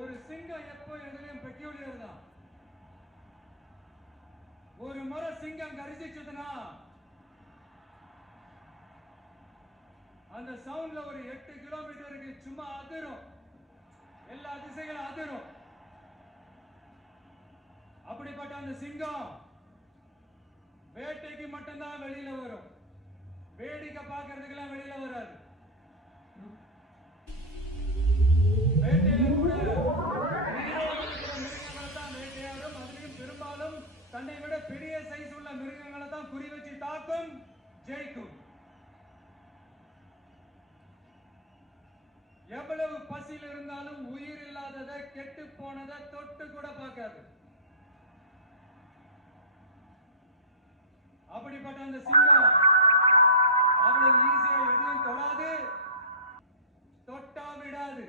ஒரு சிங்கம் எப்போ எதுலயும் பெக்யூலியர் தான். ஒரு முறை சிங்கம் கரிசிச்சதுன்னா அந்த சவுண்ட்ல ஒரு 8 கிலோமீட்டருக்கு சும்மா அதிரும், எல்லா திசைகளும் அதிரும். அப்படிப்பட்ட அந்த சிங்கம் வேட்டைக்கு மட்டும்தான் வெளியில வரும், வேடிக்கை பார்க்கறதுக்கெல்லாம் வெளியில வராது. வேட்டையில கூட மிருகங்களை தான் வேட்டையாடும். அதுலயும் பெரும்பாலும் தன்னை விட பெரிய சைஸ் உள்ள மிருகங்களை தான் குறி வச்சு தாக்கும், ஜெயிக்கும். எவ்வளவு பசியில் இருந்தாலும் உயிர் இல்லாததை, கெட்டு போனதை தொட்டு கூட பார்க்காது. அப்படிப்பட்ட அந்த சிங்கம் அவ்வளவு ஈஸியா எதையும் தொடாது, தொட்டா விடாது.